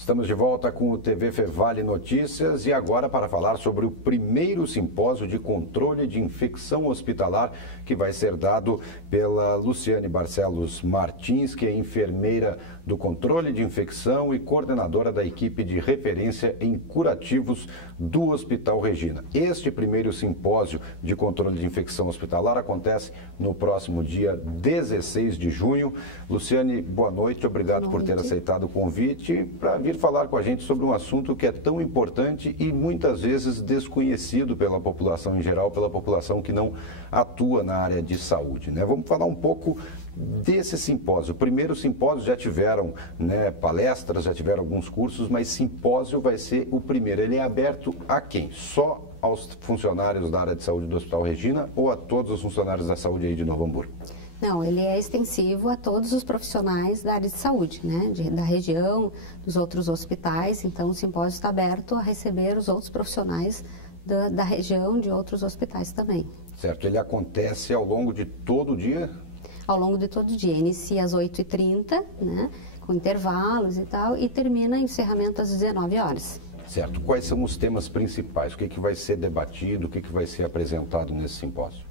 Estamos de volta com o TV Fevale Notícias e agora para falar sobre o primeiro simpósio de controle de infecção hospitalar que vai ser dado pela Luciane Barcelos Martins, que é enfermeira do controle de infecção e coordenadora da equipe de referência em curativos do Hospital Regina. Este primeiro simpósio de controle de infecção hospitalar acontece no próximo dia 16 de junho. Luciane, boa noite, obrigado por ter aceitado o convite para vir falar com a gente sobre um assunto que é tão importante e muitas vezes desconhecido pela população em geral, pela população que não atua na área de saúde, né? Vamos falar um pouco desse simpósio. O primeiro simpósio já tiveram, né, palestras, já tiveram alguns cursos, mas simpósio vai ser o primeiro. Ele é aberto a quem? Só aos funcionários da área de saúde do Hospital Regina ou a todos os funcionários da saúde aí de Novo Hamburgo? Não, ele é extensivo a todos os profissionais da área de saúde, né, da região, dos outros hospitais. Então, o simpósio está aberto a receber os outros profissionais da região, de outros hospitais também. Certo. Ele acontece ao longo de todo o dia? Ao longo de todo o dia. Inicia às 8h30, né, com intervalos e tal, e termina encerramento às 19 horas. Certo. Quais são os temas principais? O que vai ser debatido? O que vai ser apresentado nesse simpósio?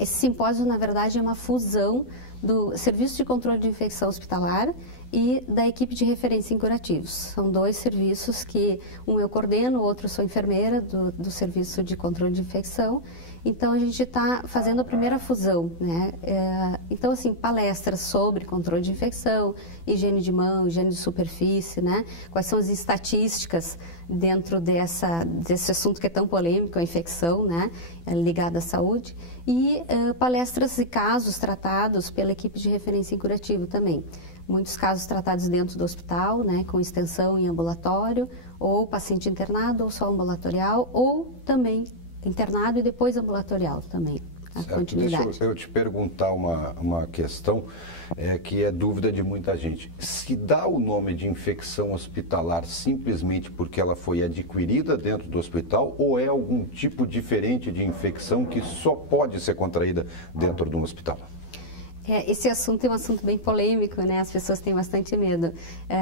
Esse simpósio, na verdade, é uma fusão do Serviço de Controle de Infecção Hospitalar e da equipe de referência em curativos. São dois serviços que um eu coordeno, o outro sou enfermeira do Serviço de Controle de Infecção. Então, a gente está fazendo a primeira fusão, né? Então, assim, palestras sobre controle de infecção, higiene de mão, higiene de superfície, né? Quais são as estatísticas dentro desse assunto que é tão polêmico, a infecção, né? Ligada à saúde. E palestras e casos tratados pela equipe de referência em curativo também. Muitos casos tratados dentro do hospital, né? Com extensão em ambulatório, ou paciente internado, ou só ambulatorial, ou também internado e depois ambulatorial também, a continuidade. Deixa eu te perguntar uma questão que é dúvida de muita gente. Se dá o nome de infecção hospitalar simplesmente porque ela foi adquirida dentro do hospital ou é algum tipo diferente de infecção que só pode ser contraída dentro de um hospital? Esse assunto é um assunto bem polêmico, né? As pessoas têm bastante medo.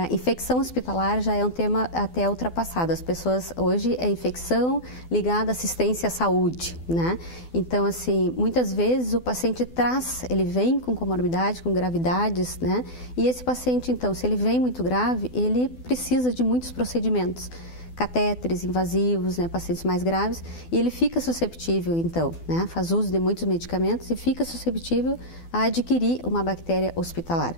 Infecção hospitalar já é um tema até ultrapassado. As pessoas, hoje, é infecção ligada à assistência à saúde, né? Então, assim, muitas vezes o paciente ele vem com comorbidade, com gravidades, né? E esse paciente, então, se ele vem muito grave, ele precisa de muitos procedimentos. Catéteres invasivos, né, pacientes mais graves, e ele fica susceptível, então, né, faz uso de muitos medicamentos e fica susceptível a adquirir uma bactéria hospitalar,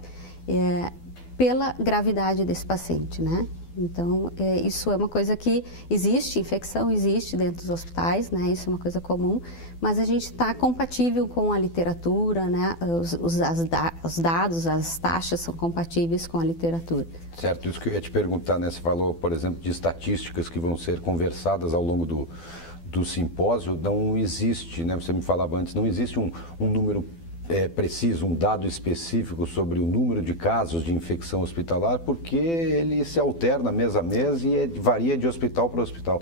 pela gravidade desse paciente, né? Então, isso é uma coisa que existe, infecção existe dentro dos hospitais, né? Isso é uma coisa comum, mas a gente está compatível com a literatura, né? Os dados, as taxas são compatíveis com a literatura. Certo, isso que eu ia te perguntar, né? Você falou, por exemplo, de estatísticas que vão ser conversadas ao longo do simpósio. Não existe, né? Você me falava antes, não existe um número preciso, um dado específico sobre o número de casos de infecção hospitalar, porque ele se alterna mês a mês e varia de hospital para hospital.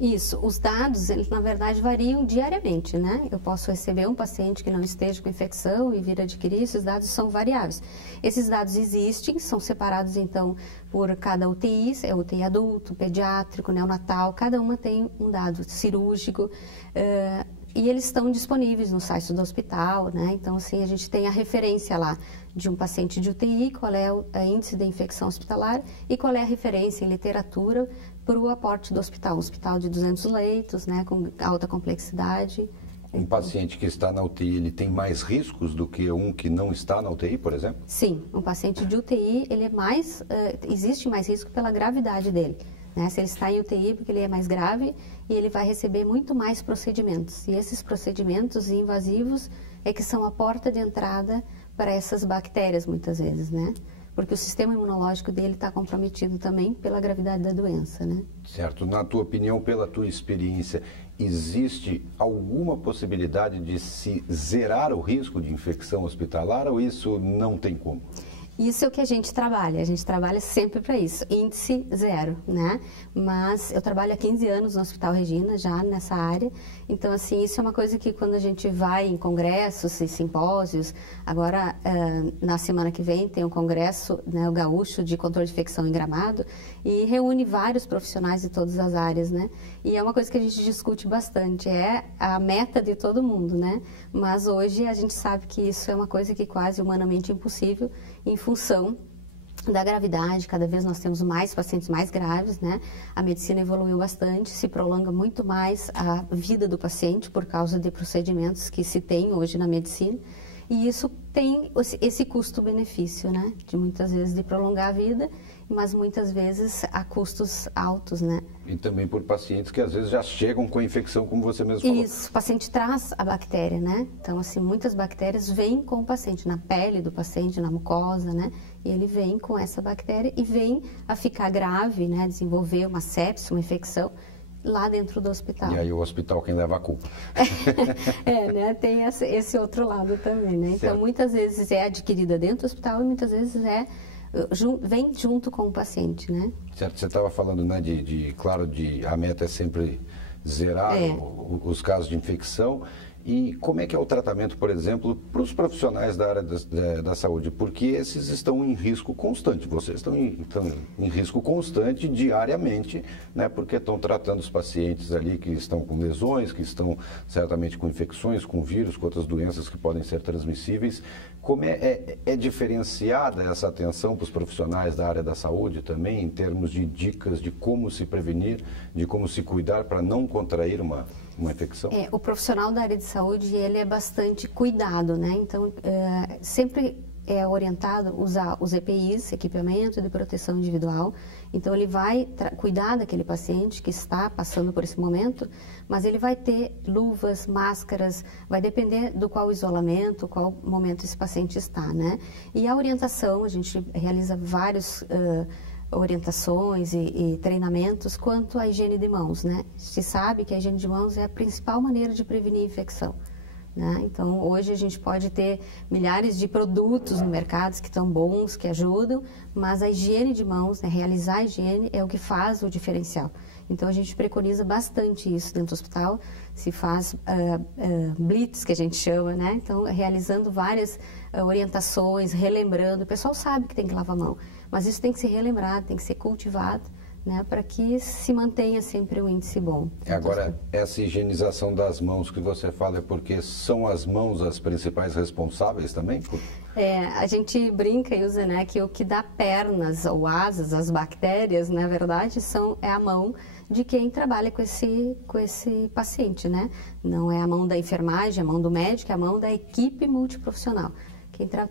Isso, os dados, eles na verdade variam diariamente, né? Eu posso receber um paciente que não esteja com infecção e vir adquirir, esses dados são variáveis. Esses dados existem, são separados então por cada UTI, UTI adulto, pediátrico, neonatal, cada uma tem um dado cirúrgico, e eles estão disponíveis no site do hospital, né? Então, assim, a gente tem a referência lá de um paciente de UTI, qual é o índice de infecção hospitalar e qual é a referência em literatura para o aporte do hospital. Um hospital de 200 leitos, né, com alta complexidade. Um paciente que está na UTI, ele tem mais riscos do que um que não está na UTI, por exemplo? Sim, um paciente de UTI, ele é existe mais risco pela gravidade dele. Né? Se ele está em UTI, porque ele é mais grave e ele vai receber muito mais procedimentos. E esses procedimentos invasivos é que são a porta de entrada para essas bactérias, muitas vezes, né? Porque o sistema imunológico dele está comprometido também pela gravidade da doença, né? Certo. Na tua opinião, pela tua experiência, existe alguma possibilidade de se zerar o risco de infecção hospitalar ou isso não tem como? Isso é o que a gente trabalha sempre para isso, índice zero, né? Mas eu trabalho há 15 anos no Hospital Regina, já nessa área, então assim, isso é uma coisa que quando a gente vai em congressos e simpósios, agora na semana que vem tem um congresso, né, o Gaúcho de Controle de Infecção em Gramado, e reúne vários profissionais de todas as áreas, né? E é uma coisa que a gente discute bastante, é a meta de todo mundo, né? Mas hoje a gente sabe que isso é uma coisa que quase humanamente impossível em função da gravidade. Cada vez nós temos mais pacientes mais graves, né? A medicina evoluiu bastante, se prolonga muito mais a vida do paciente por causa de procedimentos que se tem hoje na medicina. E isso tem esse custo-benefício, né? De muitas vezes de prolongar a vida, mas muitas vezes a custos altos, né? E também por pacientes que às vezes já chegam com a infecção, como você mesmo falou. Isso, o paciente traz a bactéria, né? Então, assim, muitas bactérias vêm com o paciente, na pele do paciente, na mucosa, né? E ele vem com essa bactéria e vem a ficar grave, né? Desenvolver uma sepse, uma infecção, lá dentro do hospital. E aí o hospital quem leva a culpa. Né? Tem esse outro lado também, né? Então, certo. Muitas vezes é adquirida dentro do hospital e muitas vezes vem junto com o paciente, né? Certo, você estava falando, né, claro, a meta é sempre zerar os casos de infecção. E como é que é o tratamento, por exemplo, para os profissionais da área da saúde? Porque esses estão em risco constante, vocês estão em risco constante diariamente, né? Porque estão tratando os pacientes ali que estão com lesões, que estão certamente com infecções, com vírus, com outras doenças que podem ser transmissíveis. Como é diferenciada essa atenção para os profissionais da área da saúde também, em termos de dicas de como se prevenir, de como se cuidar para não contrair uma infecção? O profissional da área de saúde, ele é bastante cuidado, né? Então, sempre é orientado usar os EPIs, equipamento de proteção individual. Então, ele vai cuidar daquele paciente que está passando por esse momento, mas ele vai ter luvas, máscaras, vai depender do qual isolamento, qual momento esse paciente está, né? E a orientação, a gente realiza vários orientações e treinamentos quanto à higiene de mãos, né? Se sabe que a higiene de mãos é a principal maneira de prevenir infecção, né? Então, hoje a gente pode ter milhares de produtos no mercado que estão bons, que ajudam, mas a higiene de mãos, né, realizar a higiene é o que faz o diferencial. Então, a gente preconiza bastante isso dentro do hospital, se faz blitz, que a gente chama, né? Então, realizando várias orientações, relembrando. O pessoal sabe que tem que lavar a mão, mas isso tem que ser relembrado, tem que ser cultivado, né, para que se mantenha sempre um índice bom. Agora, essa higienização das mãos que você fala é porque são as mãos as principais responsáveis também? A gente brinca e usa, né, que o que dá pernas ou asas às bactérias, na verdade, é a mão de quem trabalha com esse paciente, né? Não é a mão da enfermagem, a mão do médico, é a mão da equipe multiprofissional. Quem está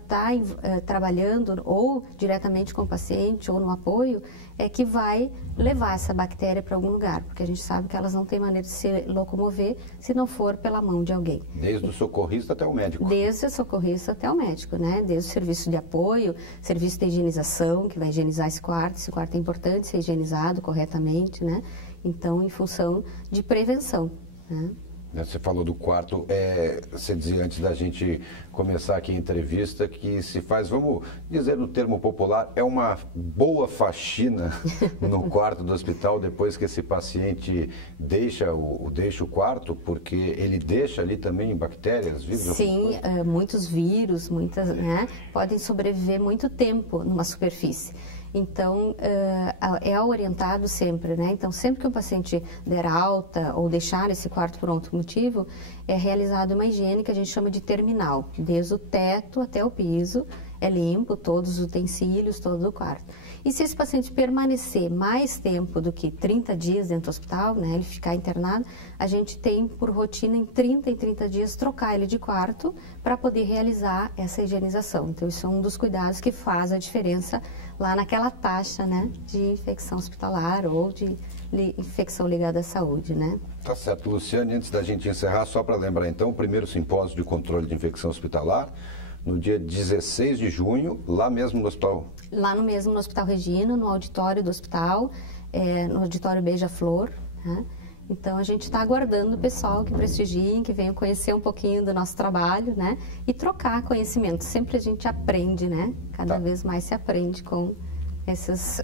trabalhando ou diretamente com o paciente ou no apoio é que vai levar essa bactéria para algum lugar, porque a gente sabe que elas não têm maneira de se locomover se não for pela mão de alguém. Desde o socorrista até o médico. Desde o socorrista até o médico, né? Desde o serviço de apoio, serviço de higienização, que vai higienizar esse quarto é importante ser higienizado corretamente, né? Então, em função de prevenção, né? Você falou do quarto, você dizia antes da gente começar aqui a entrevista que se faz, vamos dizer no termo popular, é uma boa faxina no quarto do hospital depois que esse paciente deixa o quarto, porque ele deixa ali também bactérias, vírus? Sim, muitos vírus, né, podem sobreviver muito tempo numa superfície. Então, é orientado sempre, né? Então, sempre que o paciente der alta ou deixar esse quarto por outro motivo, é realizada uma higiene que a gente chama de terminal. Desde o teto até o piso, é limpo, todos os utensílios, todo o quarto. E se esse paciente permanecer mais tempo do que 30 dias dentro do hospital, né, ele ficar internado, a gente tem por rotina em 30 dias trocar ele de quarto para poder realizar essa higienização. Então, isso é um dos cuidados que faz a diferença lá naquela taxa, né, de infecção hospitalar ou de infecção ligada à saúde, né? Tá certo. Luciane, antes da gente encerrar, só para lembrar então, o primeiro simpósio de controle de infecção hospitalar, no dia 16 de junho, lá mesmo no hospital? Lá no Hospital Regina, no auditório do hospital, no auditório Beija-Flor, né? Então, a gente está aguardando o pessoal que prestigiem, que venham conhecer um pouquinho do nosso trabalho, né? E trocar conhecimento. Sempre a gente aprende, né? Cada vez mais se aprende com esses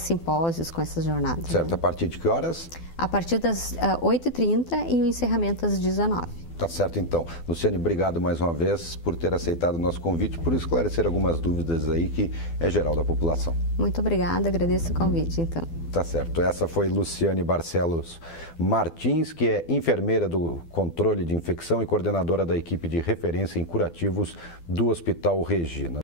simpósios, com essas jornadas. Certo. Né? A partir de que horas? A partir das 8h30 e o encerramento às 19h. Tá certo, então. Luciane, obrigado mais uma vez por ter aceitado o nosso convite, por esclarecer algumas dúvidas aí que é geral da população. Muito obrigada, agradeço o convite, então. Tá certo. Essa foi Luciane Barcelos Martins, que é enfermeira do controle de infecção e coordenadora da equipe de referência em curativos do Hospital Regina.